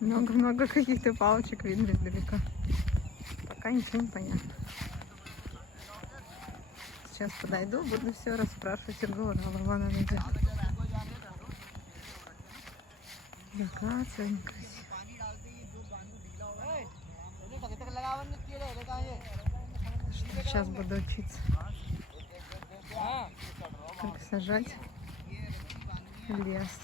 Много-много каких-то палочек видно издалека. Пока ничего не понятно. Сейчас подойду, буду все расспрашивать у Гурала. Вон она идет. Локация некрасивая. Сейчас буду учиться. Как сажать лес.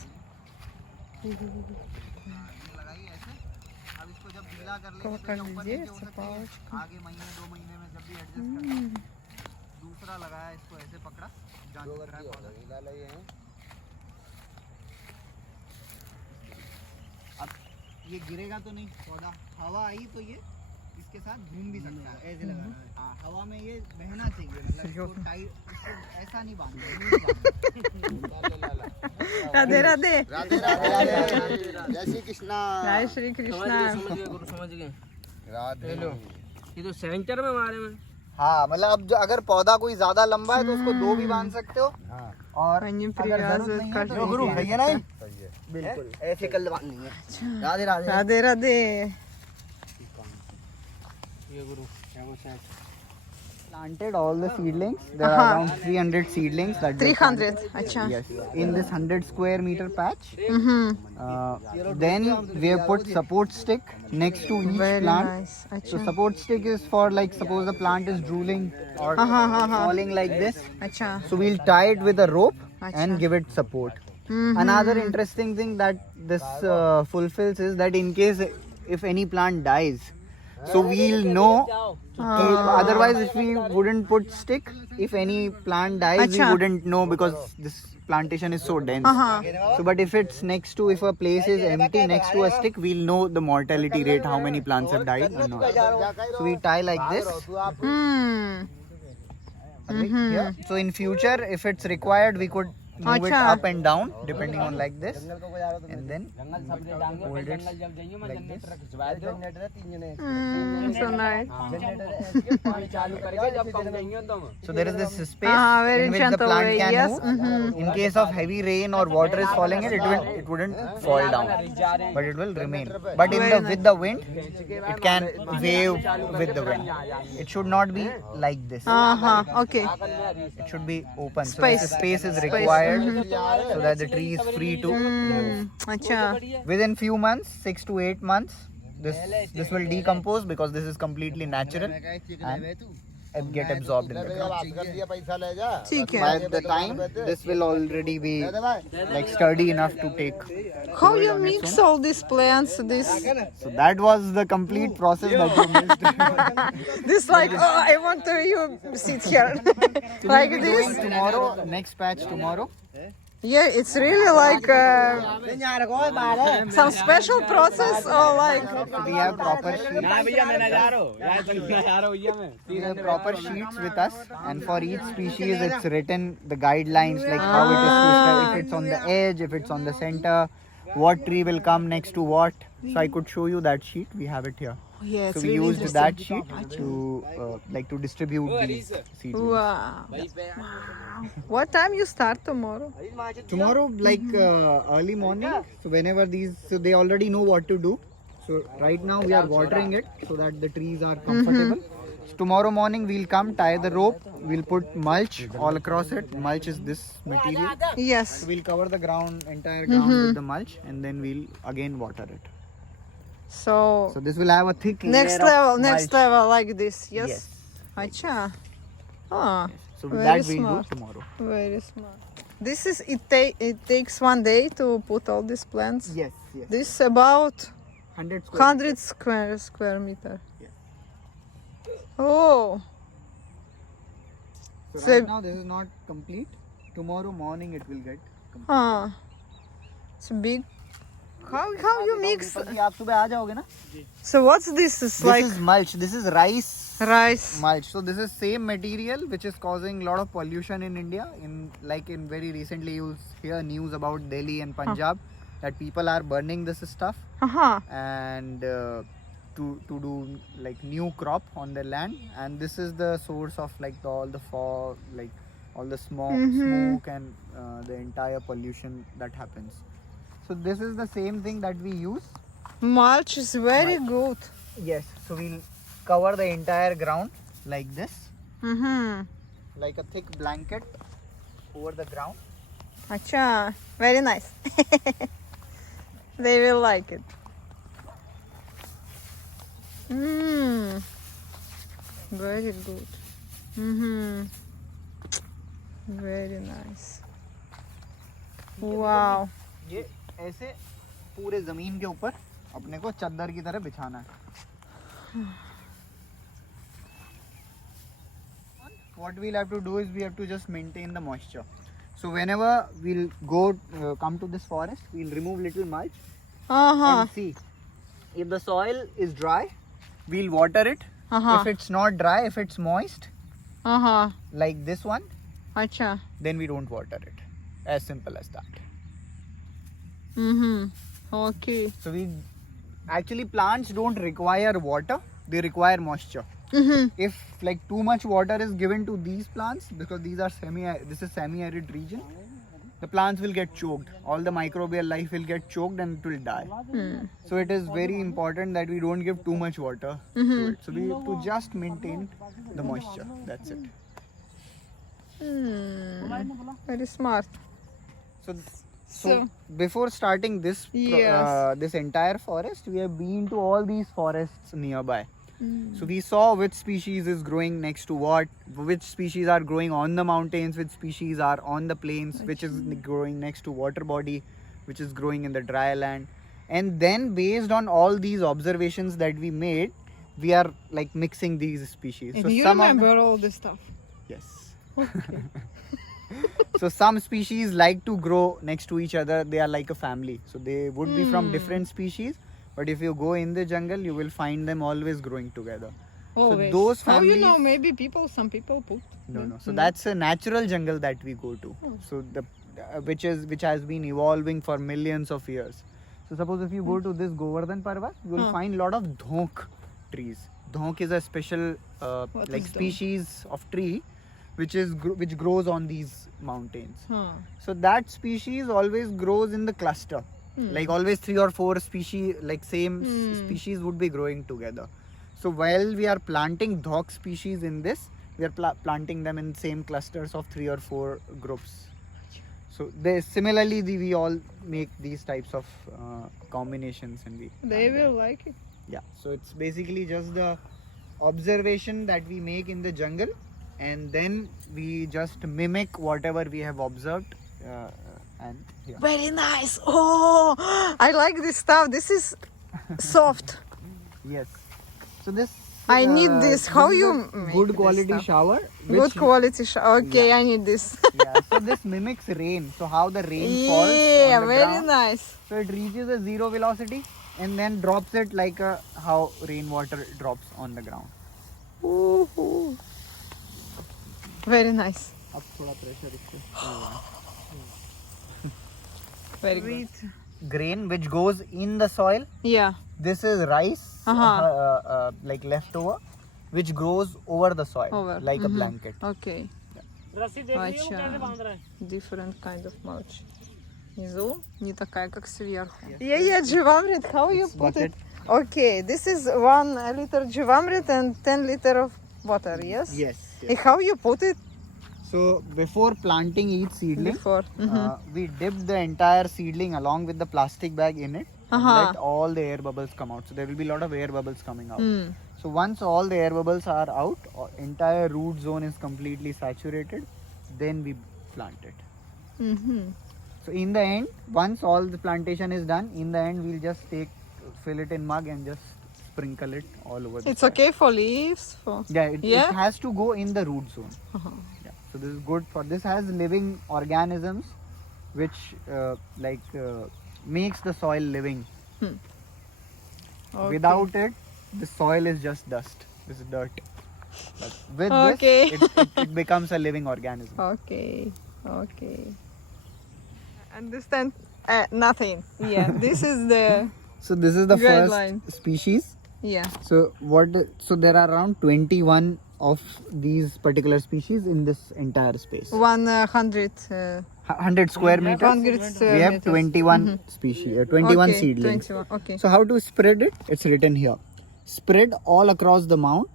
Каждый деревце палочка. दूसरा लगाया इसको ऐसे पकड़ा जान रहा है पौधा। अब ये गिरेगा तो नहीं पौधा, हवा आई तो ये इसके साथ घूम भी सकता है, ऐसे लगाना है। हाँ, हवा में ये बहना चाहिए, मतलब इसको टाइट, इसको ऐसा नहीं बांधना। राधे राधे राधे राधे जय श्री कृष्णा। जय श्री कृष्णा। समझ गए। राधे। ये तो सेंटर में मारे में। हाँ, मतलब अब जो अगर पौधा कोई ज्यादा लंबा है तो उसको दो भी बांध सकते हो। हाँ। और Они अगर जरूरत नहीं है तो गुरु सही है ना? बिल्कुल ऐसे कल बांधनी है। राधे राधे। राधे राधे। ये गुरु Planted all the seedlings. There are around 300 seedlings that were 300. planted. अच्छा. Yes, in this 100 square meter patch. Mm-hmm. Then we have put support stick next to each Very plant. nice. So अच्छा. support stick is for like suppose the plant is drooling or falling like this. अच्छा. So we'll tie it with a rope Acha. and give it support. Mm-hmm. Another interesting thing that this fulfills is that in case if any plant dies, so we'll know. Otherwise, if we wouldn't put stick, if any plant dies, we Acha. wouldn't know because this plantation is so dense. So, but if it's next to, if a place is empty next to a stick, we'll know the mortality rate, how many plants have died or not. So we tie like this. Hmm. Here. So in future, if it's required, we could move it Acha. up and down depending on like this, and then hold it like this. So nice. So there is this space Very in which the gentle plant way. can Yes. move. Mm-hmm. In case of heavy rain or water is falling in, it wouldn't fall down, but it will remain. But in the with the wind, it can wave with the wind. It should not be like this. Okay. It should be open. So Space. this space is required so that the tree is free to move. अच्छा. Within few months, 6 to 8 months, this will decompose because this is completely natural and get absorbed in the ground. ठीक है. By the time this will already be like sturdy enough to take. How you mix all these plants? This So that was the complete process that you missed. this like I want to you sit here like We'll be doing this. tomorrow, next patch tomorrow. Yeah, it's really like some special process or like. We have proper sheets. We have proper sheets with us, and for each species, it's written the guidelines like how it is to start, if it's on the edge, if it's on the center, what tree will come next to what. So I could show you that sheet. We have it here. Yeah, it's So we really used interesting. that sheet to like to distribute these seedlings. Wow. What time you start tomorrow? Tomorrow, like early morning. So whenever so they already know what to do. So right now we are watering it so that the trees are comfortable. So tomorrow morning we'll come, tie the rope, we'll put mulch all across it. Mulch is this material. Yes. So we'll cover the entire ground with the mulch, and then we'll again water it. So So this will have a thick next layer of level, mulch. like this. Yes. Yes. Acha. Ah, So with very that we'll smart. do tomorrow. Very smart. This is it takes one day to put all these plants. Yes, yes. This is about 100 square. 100 square meter. Yes. Oh. So So- right now this is not complete. Tomorrow morning it will get complete. Huh. It's big. How you mix? Deepak ji, आप सुबह आ जाओगे ना? So what's this? It's This like is mulch. This is rice rice. mulch. So this is same material which is causing a lot of pollution in India. In very recently you'll hear news about Delhi and Punjab that people are burning this stuff and to do like new crop on their land, and this is the source of like all the fog, like all the smoke and the entire pollution that happens. So this is the same thing that we use Mulch is very good. Yes. So we'll cover the entire ground like this, Mm-hmm. like a thick blanket over the ground. Acha, very nice. They will like it. Mm. Very good. Mm-hmm. Very nice. Wow. ये ऐसे पूरे जमीन के ऊपर अपने को चद्दर की तरह बिछाना है. What we'll have to do is we have to just maintain the moisture. So whenever we'll come to this forest, we'll remove little mulch Uh-huh. and see if the soil is dry, we'll water it. Uh-huh. If it's not dry, if it's moist, Uh-huh. like this one, Acha. then we don't water it. As simple as that. Mm-hmm. Okay. So plants don't require water, they require moisture. Mm-hmm. If like too much water is given to these plants, because this is semi-arid region, the plants will get choked. All the microbial life will get choked and it will die. Mm. So it is very important that we don't give too much water to it. So we have to just maintain the moisture. That's it. Very smart. So before starting this Yes. this entire forest, we have been to all these forests nearby. So we saw which species is growing next to what, which species are growing on the mountains, which species are on the plains, which is growing next to water body, which is growing in the dry land. And then based on all these observations that we made, we are like mixing these species. And So you some of remember all this stuff? Yes. So some species like to grow next to each other. They are like a family. So they would be from different species. But if you go in the jungle, you will find them always growing together. Always. those How you know? families- Maybe some people put. No. So that's a natural jungle that we go to. So which has been evolving for millions of years. So suppose if you go to this Govardhan Parvat, you will find a lot of dhonk trees. Dhonk is a special What like is dhonk? species of tree which grows on these mountains. Huh. So that species always grows in the cluster. Like always 3 or 4 species, like same species would be growing together. So while we are planting dhok species in this, we are planting them in same clusters of 3 or 4 groups. So similarly, we all make these types of combinations and we They plant will them. like it. Yeah. So it's basically just the observation that we make in the jungle, and then we just mimic whatever we have observed. And yeah. Very nice. Oh, I like this stuff. This is soft. Yes. So this. I need this. How is you a make good this quality stuff? shower. Good quality. Okay, I need this. Yeah. So this mimics rain. So how the rain falls Yeah, on the very ground. nice. So it reaches a 0 velocity and then drops it like how rainwater drops on the ground. Ooh. Very nice. अब थोड़ा pressure इससे. Very good. Grain which goes in the soil. Yeah. This is rice, like leftover, which grows over the soil, Over. like a blanket. Okay. Acha. Different kind of mulch. Внизу не такая, как сверху. Yeah, Jivamrit. How you put it? Okay, this is 1 liter Jivamrit and 10 liter of water. Yes. Yes. And how you put it So before planting each seedling, before? we dip the entire seedling along with the plastic bag in it. And let all the air bubbles come out. So there will be a lot of air bubbles coming out. So once all the air bubbles are out, entire root zone is completely saturated, then we plant it. So in the end, once all the plantation is done, in the end we'll just fill it in mug and just sprinkle it all over. It's okay for leaves. Yeah, it Yeah? has to go in the root zone. Yeah. So this is good for this has living organisms, which makes the soil living. Okay. Without it, the soil is just dust. It's dirt. But with Okay. this, it becomes a living organism. Okay. Understand? Nothing. Yeah, this is the So this is the Guideline. first species. yeah. So there are around 21 of these particular species in this entire space. 100 100 square meters. 100 We have meters. 21 species, 21 Okay, seedlings. 21. Okay. So how to spread it? It's written here. Spread all across the mound.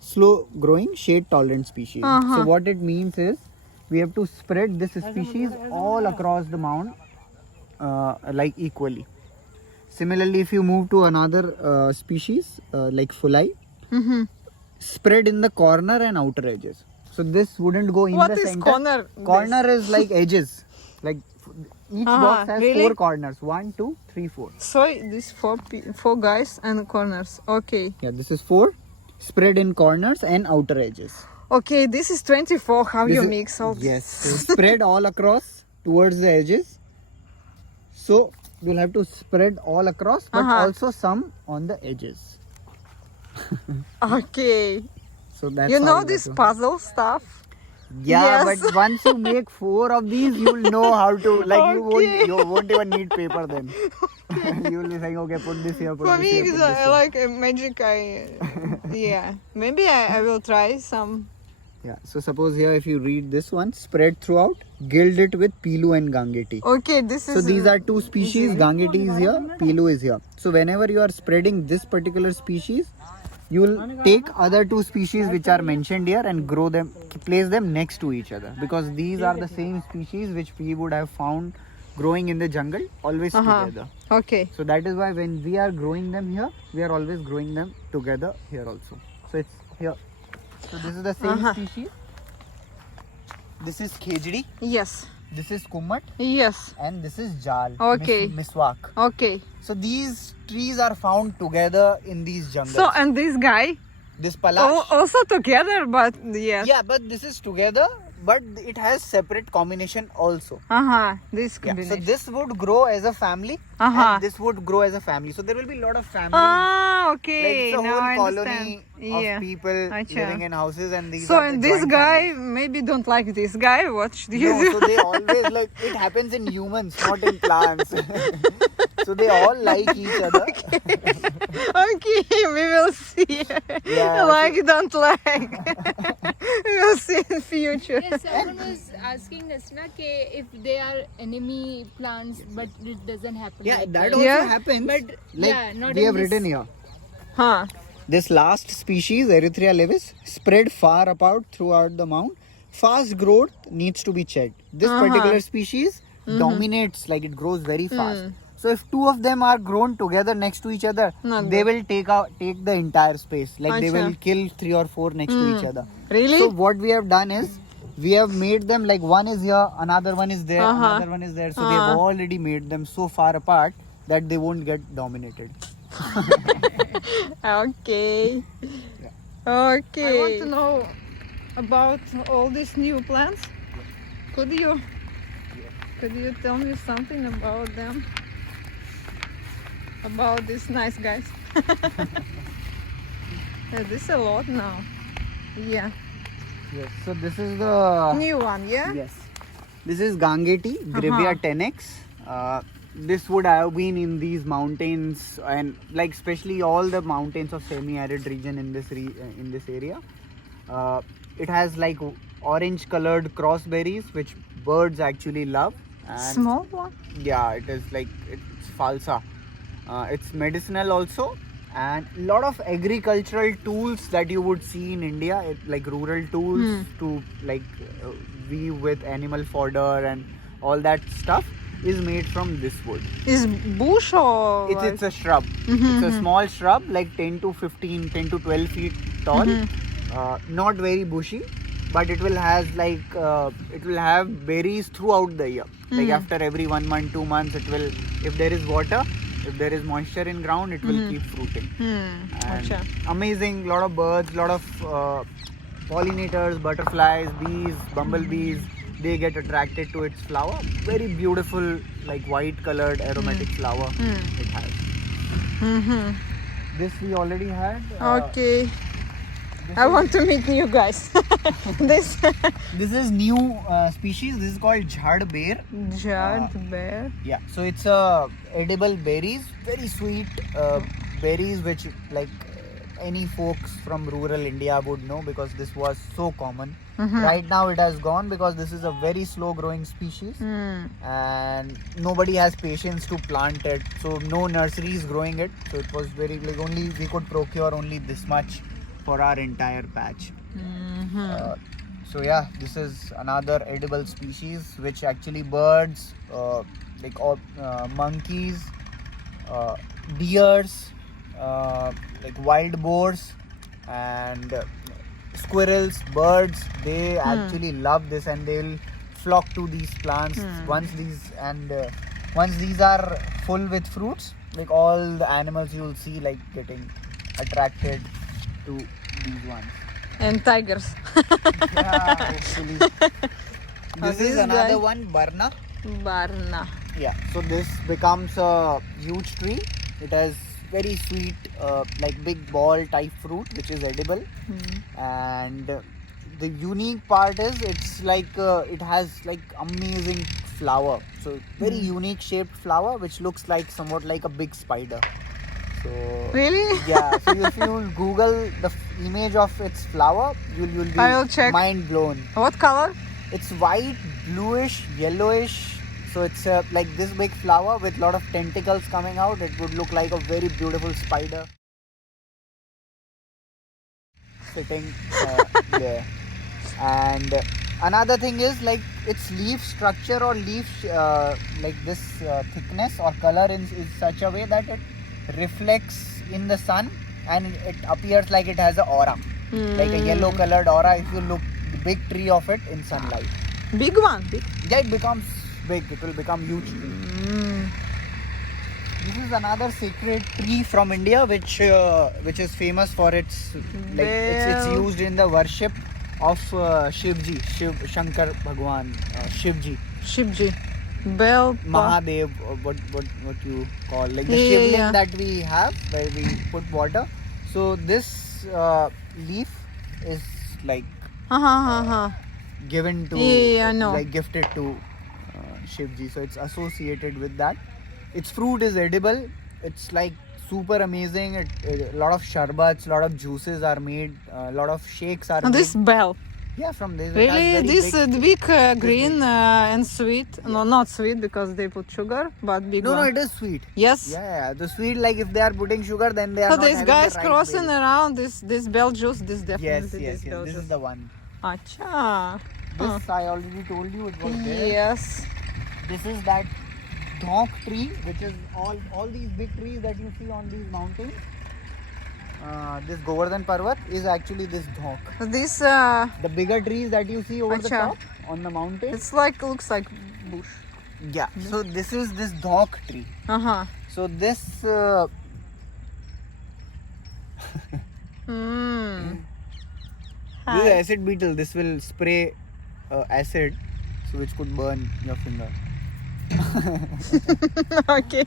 Slow growing, shade tolerant species. So what it means is we have to spread this species all across the mound like equally. Similarly, if you move to another species like Fulai, spread in the corner and outer edges. So this wouldn't go in What the is center. corner? Corner is like edges. Like each box has really? 4 corners. 1, 2, 3, 4. So this four guys and corners. Okay. Yeah, this is 4. Spread in corners and outer edges. Okay, this is 24. How This you is- mix all this? Yes. So spread all across towards the edges. So we'll have to spread all across, but also some on the edges. Okay. So that's You how know we this have to- puzzle stuff? Yeah, Yes. but once you make 4 of these, you'll know how to. Like Okay. you won't even need paper then. You'll be saying, okay, put this here, put For this me, here, put it's this here. like a magic. Yeah. Maybe I will try some. Yeah. So suppose here, if you read this one, spread throughout, gild it with Pilu and Gangeti. Okay, this So is. these are 2 species. Gangeti is here, Pilu is here. So whenever you are spreading this particular species, you will take other 2 species which are mentioned here and grow them, place them next to each other, because these are the same species which we would have found growing in the jungle always together. Okay. So that is why when we are growing them here, we are always growing them together here also. So it's here. So this is the same species. This is Khejdi, Yes. this is Kummat, Yes. and this is Jal. Okay. Miswak. Okay. So these trees are found together in these jungles. So and this guy This Palash. also together, but yes. Yeah, but this is together, but it has separate combination also. This Yeah, so combination. this would grow as a family, and this would grow as a family. So there will be a lot of families. Okay. Like it's a Now I whole understand. colony of people Acha. living in houses, and these So are and the this joint guy families. maybe don't like this guy. What do you No, do? so they always like it happens in humans, not in plants. So they all like each other. Okay, we will see. Yeah, Like, don't like. We'll see in future. Yes, someone was asking us na ke if they are enemy plants, but it doesn't happen. Yeah, like that also Yeah. happens. But like yeah, not we in have this- written here. Huh. This last species, Erythrea levis, spread far apart throughout the mound. Fast growth needs to be checked. This particular species dominates, like it grows very fast. So if 2 of them are grown together next to each other, Not they will take the entire space. Like they Acha. will kill 3 or 4 next to each other. Really? So what we have done is we have made them like one is here, another one is there, another one is there. So they've already made them so far apart that they won't get dominated. Okay. Okay. I want to know about all these new plants. Could you tell me something about them? About these nice guys? Yeah, this is a lot now. Yeah. Yes. So this is the New one, yeah? yes. This is Gangeti, Grevia tenax. This would have been in these mountains, and like especially all the mountains of semi-arid region in this in this area. It has like orange colored crossberries which birds actually love. And Small one? yeah, it is like it's falsa. It's medicinal also, and a lot of agricultural tools that you would see in India, like rural tools to like weave with animal fodder and all that stuff, is made from this wood. Is bush or It's a shrub. It's a small shrub, like 10 to 12 feet tall. Not very bushy, but it will have berries throughout the year. Like after every 1 month, 2 months, it will, if there is water, if there is moisture in ground, it will keep fruiting. And Acha. amazing, lot of birds, lot of pollinators, butterflies, bees, bumblebees, they get attracted to its flower. Very beautiful, like white colored aromatic flower it has. This we already had. Okay. I want to meet new guys. This This is new species. This is called Jhad Bear. Jad bear. Yeah. So it's edible berries, very sweet berries which like any folks from rural India would know because this was so common. Mhm. Right now it has gone because this is a very slow growing species and nobody has patience to plant it. So no nursery is growing it. So it was very like only we could procure only this much for our entire patch. So yeah, this is another edible species which actually birds, monkeys, deers, like wild boars, and squirrels, birds. They actually love this and they'll flock to these plants once these are full with fruits. Like all the animals you'll see like getting attracted to these ones. And tigers. Yeah, actually. This is this another guy? one, Barna. Barna. Yeah, so this becomes a huge tree. It has very sweet, like big ball type fruit, which is edible. And the unique part is it's like it has like amazing flower. So very unique shaped flower, which looks like somewhat like a big spider. So Really? yeah, so if you Google the image of its flower, you'll be I will check. mind blown. What color? It's white, bluish, yellowish. So it's like this big flower with a lot of tentacles coming out. It would look like a very beautiful spider sitting there. And another thing is like its leaf structure or leaf like this thickness or color is such a way that it reflects in the sun and it appears like it has an aura, like a yellow colored aura. If you look the big tree of it in sunlight, Big one. Big. yeah, it becomes big. It will become huge tree. This is another sacred tree from India, which is famous for its like it's Bell. used in the worship of Shivji, Shankar Bhagwan, Shivji, Shivji. Bell. Mahadev, or what you call like the Yeah, shivling yeah. that we have where we put water. So this leaf is like given to Yeah, I know. like gifted to Shivji, so it's associated with that. Its fruit is edible. It's like super amazing. A lot of sharbats, a lot of juices are made, a lot of shakes are And made. this bell. Yeah, from this. It has Really? very This big- big green and sweet. No, not sweet because they put sugar, but big no, one. it is sweet. Yes. Yeah, the sweet, like if they are putting sugar, then they are So not these having guys the right crossing way. around this bell juice. This definitely Yes, this bell this juice. is the one. Acha. This I already told you it was there. Yes. This is that dhok tree, which is all these big trees that you see on these mountains. This Govardhan Parvat is actually this dhok. This The bigger trees that you see over the Acha. top on the mountain. it's like looks like bush. Yeah. So this is this dhok tree. So this this is acid beetle. This will spray acid, so which could burn your finger. Okay.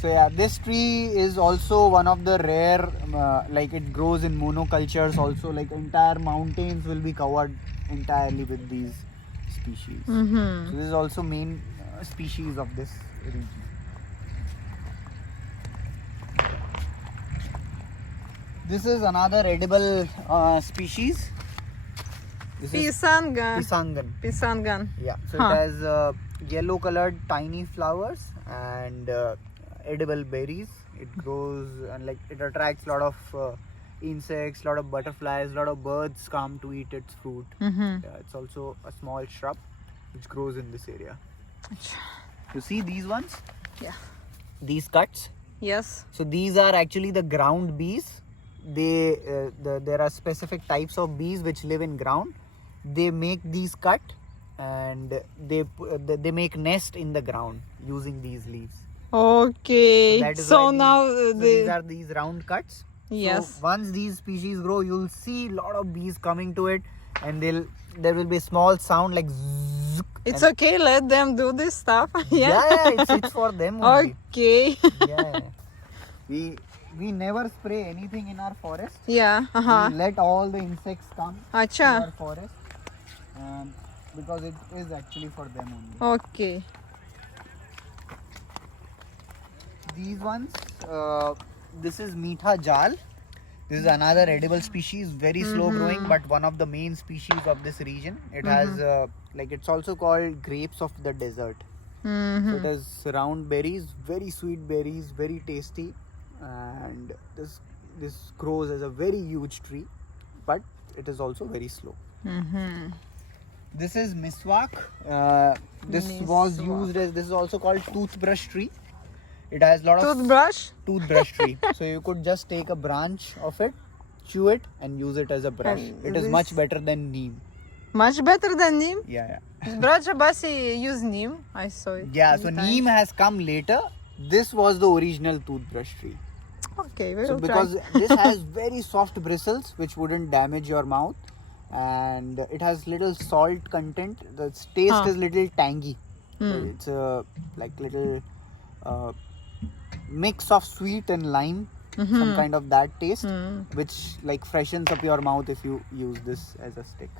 So yeah, this tree is also one of the rare, like it grows in monocultures also, like entire mountains will be covered entirely with these species. So this is also main species of this region. This is another edible species. This is Pisangan. pisangan. Pisangan. Yeah, so Huh. it has yellow colored tiny flowers and edible berries. It grows and like it attracts a lot of insects, a lot of butterflies, a lot of birds come to eat its fruit. Yeah, it's also a small shrub which grows in this area. You see these ones? Yeah. These cuts. Yes. So these are actually the ground bees. There are specific types of bees which live in ground. They make these cut and they make nest in the ground using these leaves. Okay. That is So why now these are these round cuts. Yes. So once these species grow, you'll see a lot of bees coming to it, and there will be a small sound like zzz. It's okay. Let them do this stuff. Yeah, it's for them only. Okay. Yeah. We never spray anything in our forest. Yeah. We let all the insects come to Acha. our forest, because it is actually for them only. Okay. These ones, this is Meetha Jal. This is another edible species, very slow growing, but one of the main species of this region. It has like it's also called grapes of the desert. So it has round berries, very sweet berries, very tasty, and this grows as a very huge tree, but it is also very slow. This is miswak. This was used as, this is also called toothbrush tree. It has lot of toothbrush tree. So you could just take a branch of it, chew it, and use it as a brush. And It is this- much better than neem. Much better than neem. Yeah. Braja Basi use neem. I saw it. Yeah, many so times. neem has come later. This was the original toothbrush tree. Okay, we So will because try. this has very soft bristles which wouldn't damage your mouth, and it has little salt content. The taste is little tangy. So it's a like little mix of sweet and lime, some kind of that taste, which like freshens up your mouth if you use this as a stick.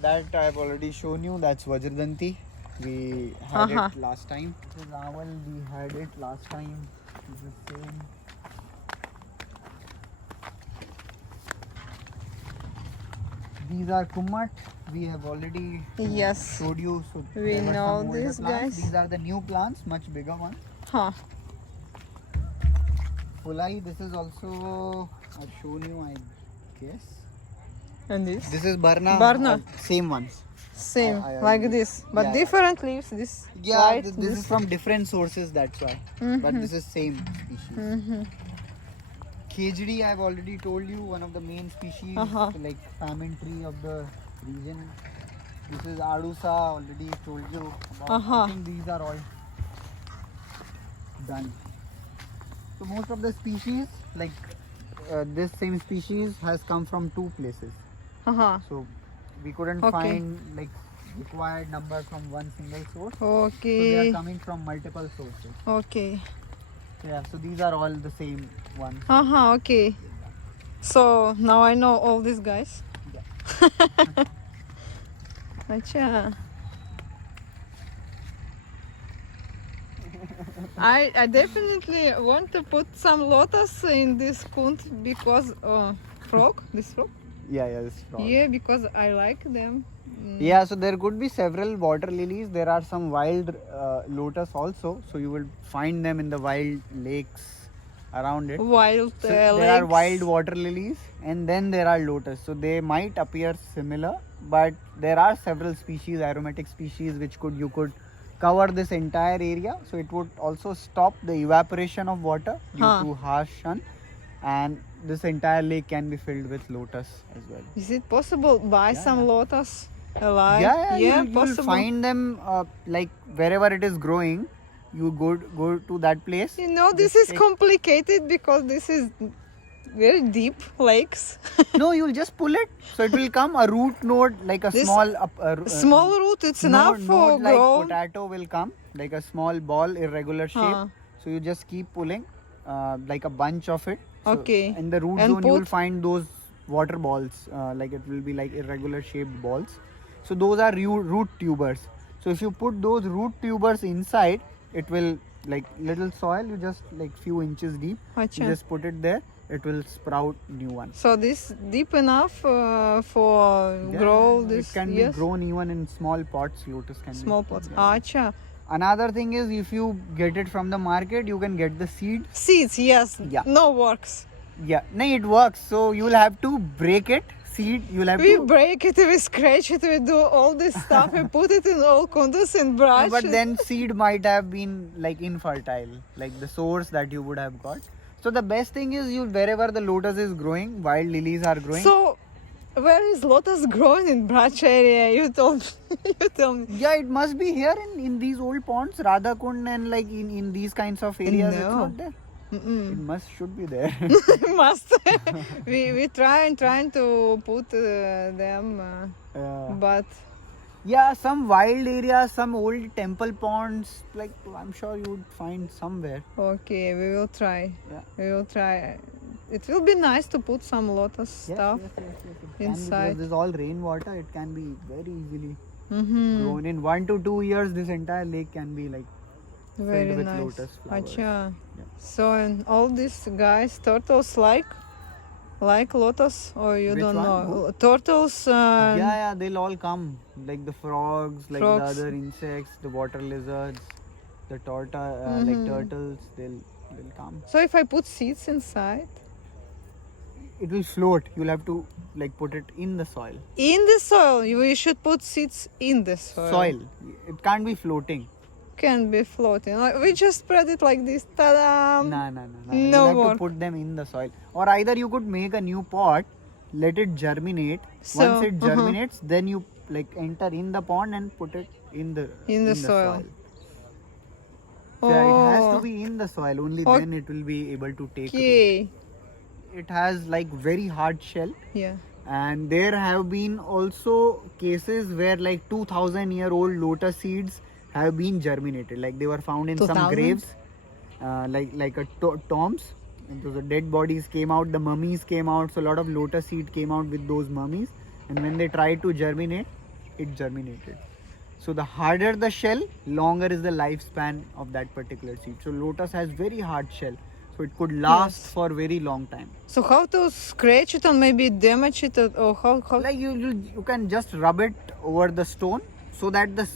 That I've already shown you. That's Vajradanti. We had it last time. This is owl. We had it last time. It's the same. These are kummat. We have already Yes. showed you. So We there were know some older these plants. guys. These are the new plants, much bigger ones. Huh. Fulai, this is also, I've shown you, I guess. And this? This is Barna. Barna. Same ones. Same, I like this. But yeah. different leaves. This Yeah, white, this is from different sources, that's why. But this is same species. Khejdi, I've already told you, one of the main species, like famine tree of the region. This is Adusa, already told you about. I think these are all done. So most of the species, like this same species has come from two places. So we couldn't find like required number from one single source. So they Okay. are coming from multiple sources. Okay. Yeah, so these are all the same ones. Okay. So now I know all these guys. Acha. I definitely want to put some lotus in this kund because frog, this frog. Yeah, this frog. Yeah, because I like them. Yeah, so there could be several water lilies. There are some wild lotus also. So you will find them in the wild lakes around it. Wild So there are lakes. wild water lilies and then there are lotus. So they might appear similar, but there are several species, aromatic species, which you could cover this entire area. So it would also stop the evaporation of water due to harsh sun, and this entire lake can be filled with lotus as well. Is it possible buy some lotus alive? Yeah, you'll possible. find them like wherever it is growing. You go to that place. You know, this is complicated because this is very deep lakes. No, you'll just pull it, so it will come a root node like a This small Small root, it's enough for node like grow. potato will come like a small ball, irregular shape. So you just keep pulling like a bunch of it. So Okay. in the root And zone, you will put- find those water balls. Like it will be like irregular shaped balls. So those are root tubers. So if you put those root tubers inside, it will like little soil. You just like few inches deep. You Acha. just put it there. It will sprout new ones. So this deep enough for grow this? It can be grown even in small pots. Lotus can Small be. pots. Yeah. Acha. Another thing is if you get it from the market, you can get the seed. Seeds, yes. Yeah. No works. Yeah, no, it works. So you will have to break it. Seed, you will have We to. break it, we scratch it, we do all this stuff, we put it in all kundus and brush. But then seed might have been like infertile, like the source that you would have got. So the best thing is you wherever the lotus is growing, wild lilies are growing. So, where is lotus growing in Brach area? You told you tell me. Yeah, it must be here in these old ponds, Radhakund, and like in these kinds of areas. It's No. not there. It should be there. Must. we trying to put them, but Yeah, some wild areas, some old temple ponds, like I'm sure you would find somewhere. okay, we will try. Yeah. We will try. It will be nice to put some lotus stuff. Yes, it can be, inside. because this is all rainwater. It can be very easily Mm-hmm. grown. In 1 to 2 years, this entire lake can be like Very filled with nice. lotus flowers. Acha. Yeah. So and all these guys, turtles like lotus, or you Which don't one? know? Turtles. Yeah, they'll all come. Like the frogs, like Frogs. the other insects, the water lizards, the Mm-hmm. like turtles, they'll come. So if I put seeds inside, It will float. You'll have to like put it in the soil. in the soil, we should put seeds in the soil. Soil. It can't be floating. Can be floating. Like, we just spread it like this. Ta-da! No. no You'll have work. to put them in the soil. Or either you could make a new pot, let it germinate. So, Once it germinates, then you like enter in the pond and put it in the soil. So yeah, it has Oh. to be in the soil. Only Oh. then it will be able to take root. Okay. It has like very hard shell. Yeah. And there have been also cases where like 2,000-year-old lotus seeds have been germinated. Like they were found in some 2000? graves, like a tombs. And so the dead bodies came out, the mummies came out. So a lot of lotus seed came out with those mummies. And when they tried to germinate, it germinated. So the harder the shell, longer is the lifespan of that particular seed. So lotus has very hard shell. So it could last Yes. for very long time. So how to scratch it or maybe damage it, or how? Like you can just rub it over the stone so that the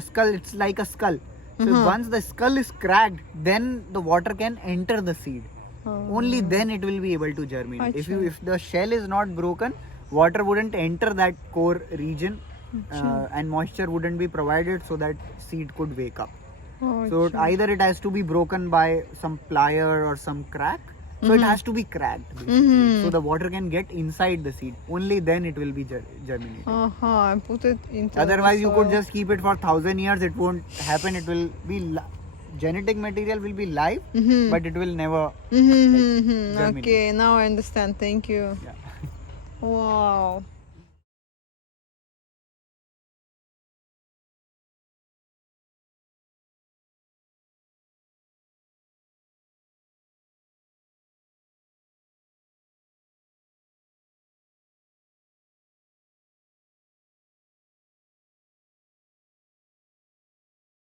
skull, it's like a skull. So once the skull is cracked, then the water can enter the seed. Only then it will be able to germinate. Acha. If the shell is not broken, water wouldn't enter that core region, and moisture wouldn't be provided so that seed could wake up. Oh, So either it has to be broken by some plier or some crack. So it has to be cracked basically. So the water can get inside the seed. Only then it will be germinated. I put it into. Otherwise the you could soil. just keep it for 1,000 years. It won't happen. It will be genetic material will be live, but it will never. Mm-hmm. germinate. Okay, now I understand. Thank you. Yeah. Wow.